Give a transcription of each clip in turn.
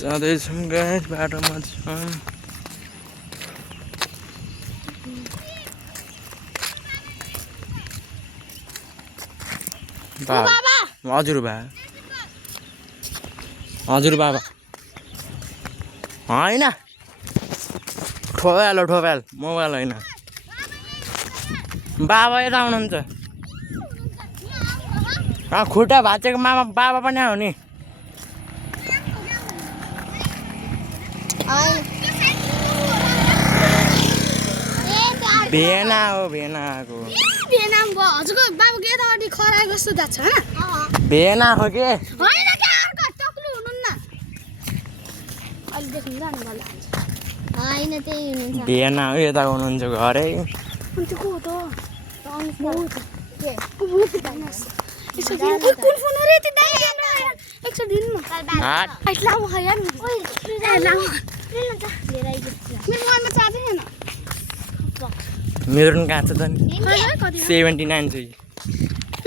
जाँदैछौँ गाइस बाटोमा छौँ बाबा हजुर बाबा होइन ठोगाल मोबाइल होइन बाबा यता आउनुहुन्छ खुट्टा भाँचेको मामा बाबा पनि आयो नि भेना आएको हजुरको बाबुको यतापट्टि खरा जस्तो जान्छ होइन भेना हो के होइन क्या अर्को टक्लु हुनुहुन्न अहिले देख्नु जानु होला होइन त्यही हुनुहुन्छ भेना हो यता हुनुहुन्छ घरै अनि त्यो को हो त कुन फोन हो रे त्यो दाइ एकचोटि दिनु हाट लामो खै यार लामो लिएर आइज मेरो मोबाइलमा चार्जै छैन मेरो पनि काँचो छ नि 79 छ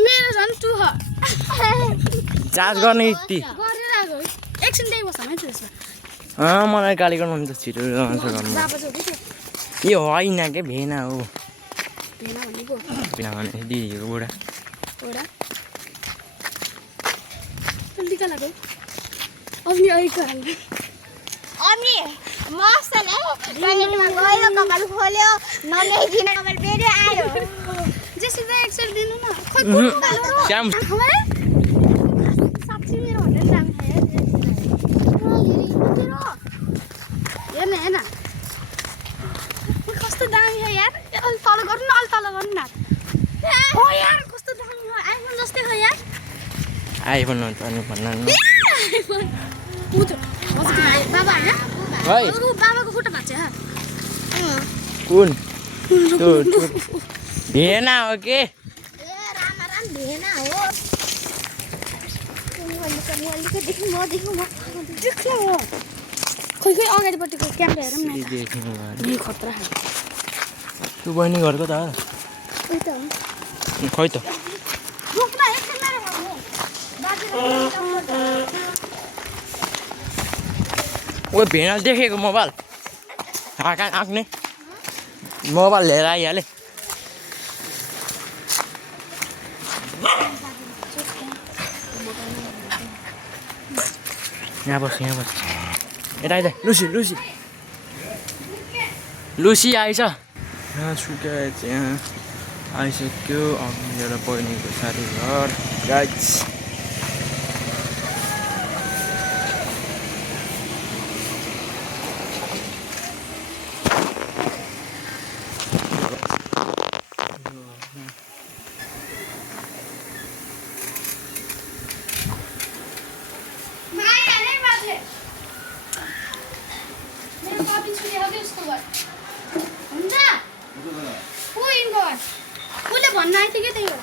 मेरो झन् 2 हो चार्ज गर्ने यति गरिरहेको एकछिन त्यही बस्छ है त्यसो मलाई गाली गर्नुहुन्छ छिटो आउँछ घरमा यो होइन के भेना हो भेना भनेको भने दिदीको बुढा जल्दी का लाग्यो अम्नी आइको हाल्नु अम्नी मसल है टोयलेटमा गयो कपाल खोल्यो नलेखिन कपाल फेरि आयो जेसिबा एकचोटि दिनु न खोइ श्याम साच्चै मेरो भन्ने दाम है हेर्न कस्तो दामी हो यार अलि तल गर्नु न अलि तल गर्नु न हो यार कस्तो दामी हो आइफोन जस्तै हो यार आइफोन हो त अनि भन्न नि बाबा होइन बाबाको खुट्टा भाँच्छ कुन भेना हो के ए राम भेना हो खोइ अगाडिपट्टिको क्यामेरा हेरौँ न खतरा तँ बहिनी घरको त खै त ओ भेना देखेको मोबाइल आँक्ने मोबाइल लिएर आइहालेँ यहाँ बस यता आइज लुसी आइछ यहाँ छुट्याए यहाँ आइसक्यो अघि एउटा बहिनीको साथी घर गाइस उसले भन्न आएको थियो कि त्यही हो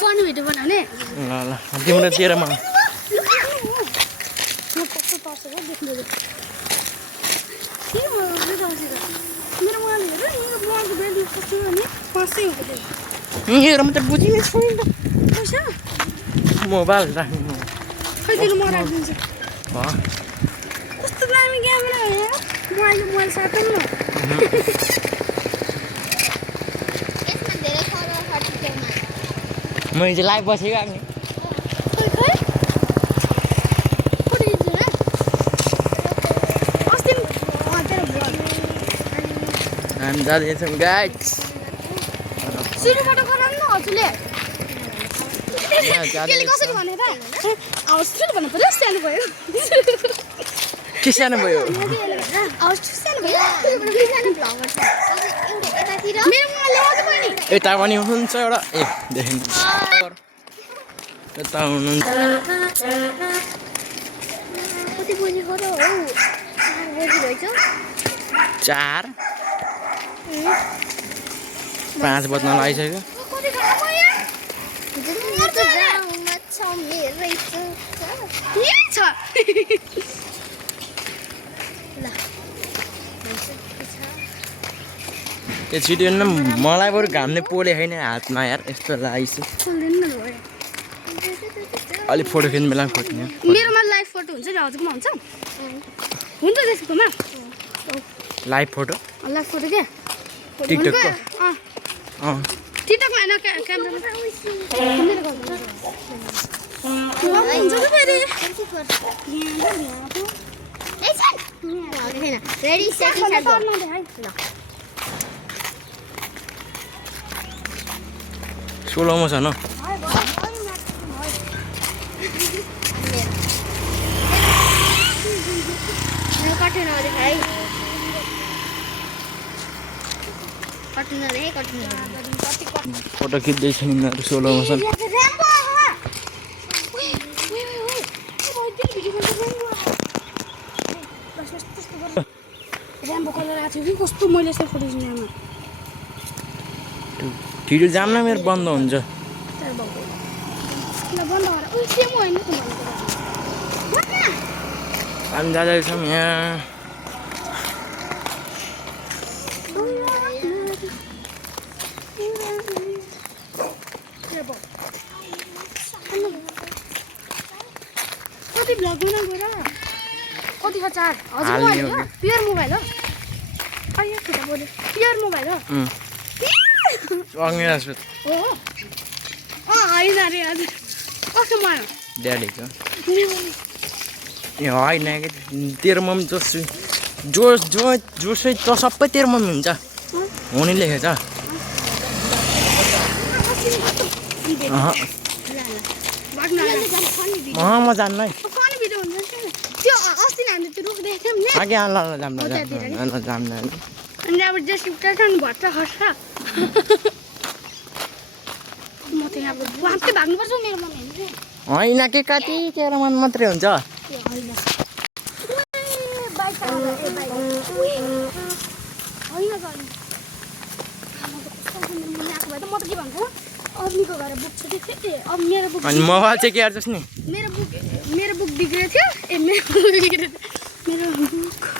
पनि भिडियो बनाउने ल तिम्रो तेह्रमा कस्तो पर्छ हो देख्नु मेरो मोबाइल हेर मेरो मोबाइलको भ्यालु कस्तो हो भने 500 हो हेरौँ त बुझिनै छैन पैसा मोबाइल राख्नु खै दिनु म राखिदिन्छु कस्तो दामी क्यामेरा हो यार मोबाइल साटौँ न यसमा धेरै खरा खर्चिएमा मैले चाहिँ लाइभ बसेको अनि खै कुटी दिन्छु र अस्ति तेरो ब्लग हामी जाँदैछौँ गाइस सुरुबाट गराउनु न हजुरले केले कसरी भने त आवाज ठुलो भन्नु पर्यो सानो भयो के सानो भयो आवाज सानो भयो यतातिर मेरो मोबाइल ल्याउँदै पनि यता पनि हुनुहुन्छ एउटा ए देखिन्छ यता हुनुहुन्छ कति बजी हो र हो 4 बजी भइछ 4 5 बज्न लागिसक्यो कति खाना भयो छ त्यो छिटो न मलाई बरु घामले पोले छैन हातमा यार यस्तो लागिसक्यो खोल्दैन न भयो अलि फोटो खिच्नु बेला खोज्ने मेरोमा लाइभ फोटो हुन्छ नि हजुरकोमा हुन्छ हुन्छ त्यसकोमा लाइभ फोटो लाइभ फोटो के टिकटकको टिकटकमा होइन क्यामेरामा हुन्छ कि फेरि रेडी सेट सोलोमा छ न फोटो खिच्दैछ नि यिनीहरू सोलोमा छन् ऱ्याम्बो कलर आएको थियो कि कस्तो मैले यसो फोटो खिच्नुमा भिडियो जाम्न मेरो बन्द हुन्छ हामी जाँदैछौँ यहाँ कति भ्लग गर्न गएर कति चार हजुर प्योर मोबाइल हो प्योर मोबाइल हो होइन अरे हजुर कसको मायो ड्याडीको ए होइन कि तेरो मम्मी जोसै त सबै तेरो मम्मी हुन्छ हुने लेखेछ म जान्न है होइन के कति तेरो मन मात्रै हुन्छ अनि मोबाइल चाहिँ के हेर्छस् नि मेरो बुक बिग्रेको थियो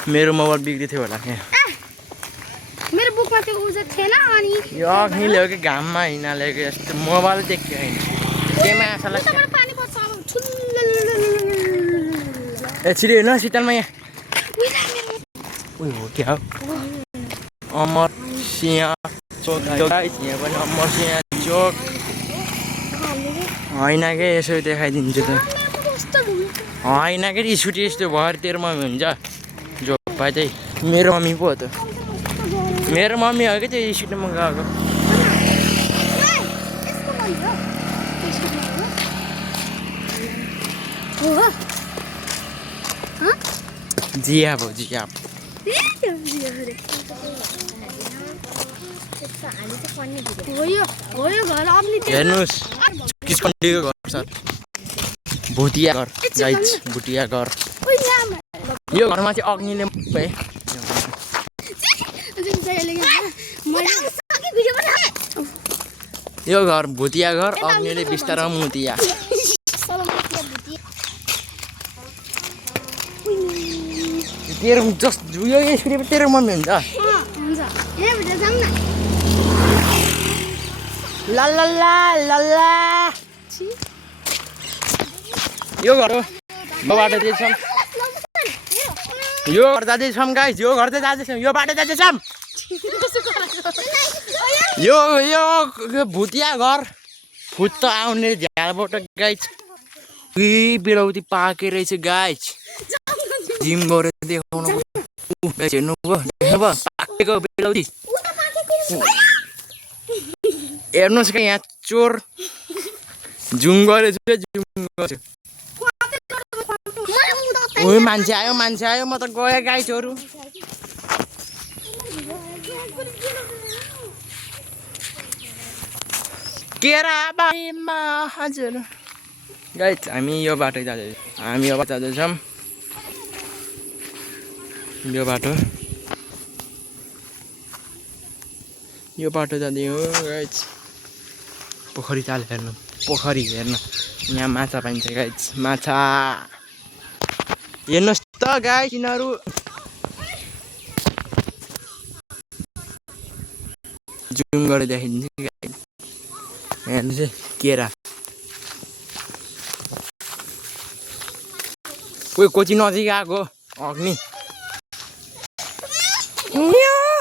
मेरो मोबाइल बिग्रेको थियो होला मेरो बुकमा त्यो उजो थिएन अनि यो अघि ल्यायो कि घाममा हिँडालेको यस्तो मोबाइल देख्यो होइन केमा आशा लाग्छ पानी पर्छ ए छिटो हेर्नु शीतलमा यहाँ उयो हो क्या हो अमर सिंह चोक यहाँ पनि अमर सिंह चोक होइन के यसो देखाइदिन्छु त होइन के स्कुटी यस्तो भएर तेरो मम्मी हुन्छ जो भाइ चाहिँ मेरो मम्मी पो हो त मेरो मम्मी हो कि त्यो स्कुटीमा गएको जियाब हो जियाब हेर्नुहोस् किसको घर सर भुटिया घर गाइज भुटिया घर यो घरमा चाहिँ अग्निले यो घर भुटिया घर अग्निले बिस्तार मुतिया तेरो जस्ट यो स्कुटी तेरो मम्मी हुन्छ ला ला ला ला ला यो घर हो बाटो जाँदैछौँ यो घर जाँदैछौँ गाइस यो घर चाहिँ जाँदैछौँ यो बाटो जाँदैछौँ यो यो भुतिया घर भुत त आउने झ्यालबाट गाइस बेलाउती पाके रहेछ गाइस जिम गरेर देखाउनु हेर्नुभयो देख्नुभयो पाकेको बेलाउती हेर्नुहोस् क्या यहाँ चोर जुम गरेछु मान्छे आयो म त गएँ गाइसहरू केरा बारीमा हजुर गाइस हामी यो बाटो जाँदैछौँ यो बाटो जाँदै हो गाइस पोखरी ताल हेर्नु पोखरी हेर्नु यहाँ माछा पाइन्छ गाइस माछा हेर्नुहोस् त गाइस यिनीहरू जुम गरेर देखाइदिन्छु गाइस हेर्नुहोस् है केरा कोही कोची नजिक आएको अग्नि यहाँ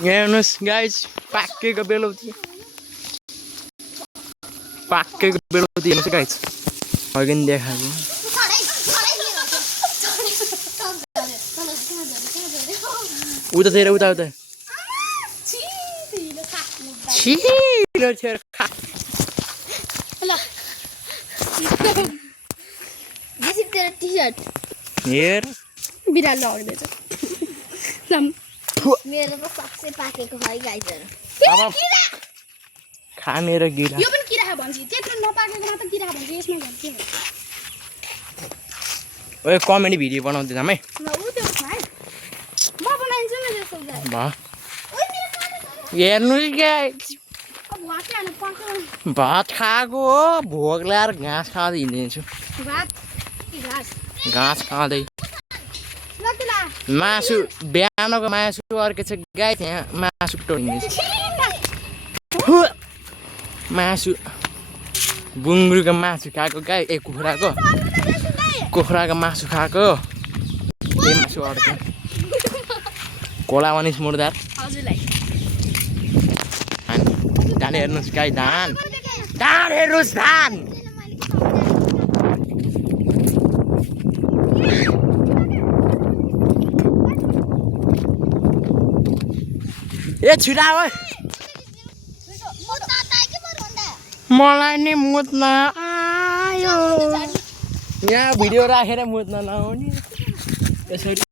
हेर्नुहोस् गाइज पाकेको बेलौती हेर्नुहोस् गाइज अघि नि देखाएको उतातिर उता छिलो थियो तेरो टी-शर्ट हेर बिरालो आउँदैछ मेरो त सबसे पाकेको है गाइजहरु अब खा मेरो गिरा यो पनि किरा भन्छ त्यत्रो नपाकेकोमा त किरा भन्छ यसमा भन्छ ओए कमेडी भिडियो बनाउँदैछौँ है ल उ त्यो है म बनाइन्छु नि जस्तो गाई भा हेर्नुहोस् गाइस अब वाके हाल्नु पर्छ भात खाएको हो भोक ल्याएर घाँस खाँदै हिँडिदिन्छु भात कि घाँस घाँस खाँदै ल तिला मासु बिहानको मासु अर्को छ गाई त्यहाँ मासु टोकिँदैछ मासु बुङ्गुरको मासु खाएको गाई कुखुराको मासु खाएको त्यही मासु अर्को कोला वनिस मुर्दार हजुरलाई धान हेर्नुहोस् गाई धान हेर्नुहोस् धान ए छिटा हो मलाई नि मुत्न आयो यहाँ भिडियो राखेर मुत्न नआउने यसरी